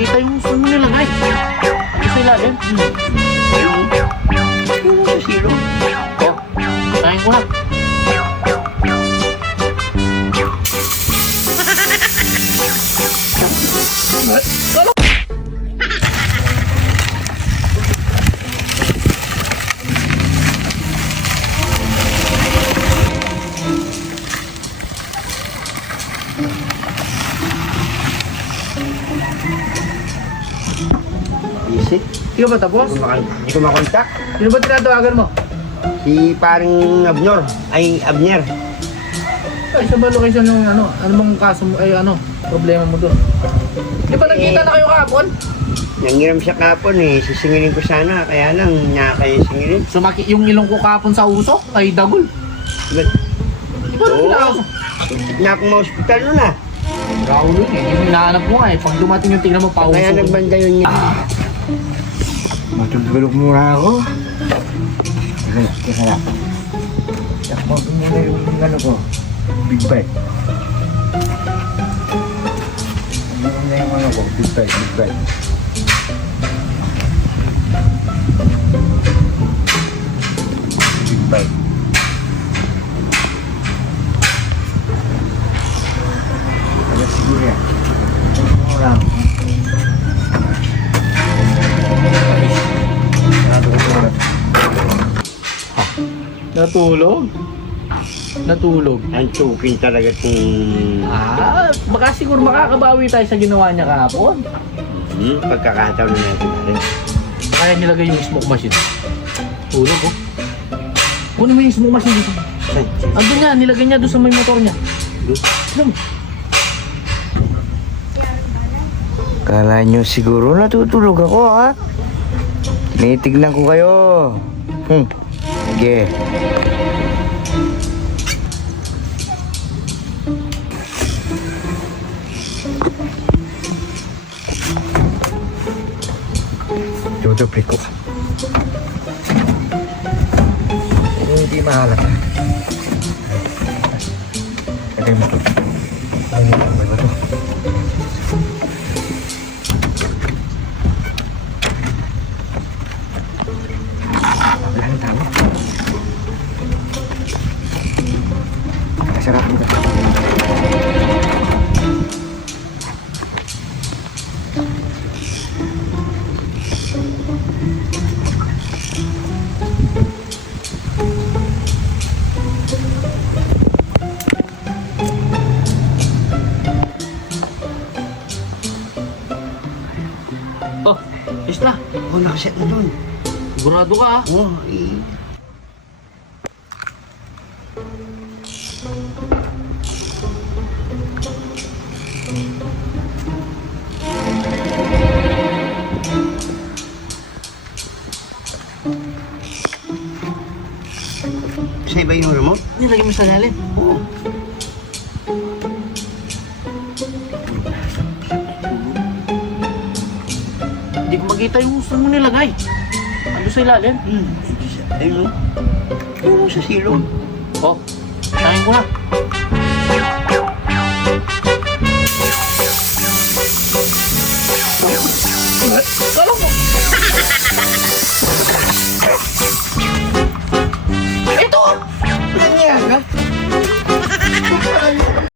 makita yung gusto mo nilagay. Ano sa ilalim? Yung sa silo. Oh, kain ko na. Busy. Hindi ka ba tapos? Hindi ko makontak. Sino ba tinatawagan mo? Si paring Abnor. Ay, Abner. Ay, sa ba location yung ano? Ano bang kaso mo? Ay, ano? Problema mo doon? Di ba nakita na kayo kahapon? Nangiram siya kapon eh. Sisingilin ko sana. Kaya lang, nakakaya singilin. Sumaki yung ilong ko kahapon sa uso? Ay, dagol. Diba? Di ba Oo. nakita? Na akong ma-hospital nun ah. Raulo yun eh. Yung hinahanap mo nga eh. Pag dumating yung tingnan mo, pauso. Kaya nagbanda yun niya. Matulog muna ako. Teka lang. Takbo ko muna yung ano ko. Big bite. Ano na yung ano ko? Big bite, big bite. Big bite. Kaya siguro yan. Ano lang. Natulog? Natulog? Ang tukin talaga kung Baka siguro makakabawi tayo sa ginawa niya kahapon. pagkakataon na natin rin. Kaya nilagay yung smoke machine. Tulog oh. Kunin mo yung smoke machine dito. Andun niya, nilagay niya doon sa may motor niya. Ano mo? Kala nyo siguro natutulog ako ha? Tinitignan ko kayo. Sige. Tutupli ko. Hindi mahalata. Lagay mo to. Lagay mo to. Wala tama. Sarap nito. Oh, is na. Oh, nakaset na doon. Sigurado ka ah. Oh, eh. Sa iba yung remote? Nilagay mo sa lalim. Oo. Hindi ko makita yung gusto mo nilagay. Ano sa ilalim? Ayun o. Yung sa silong. Oh, kain ko na.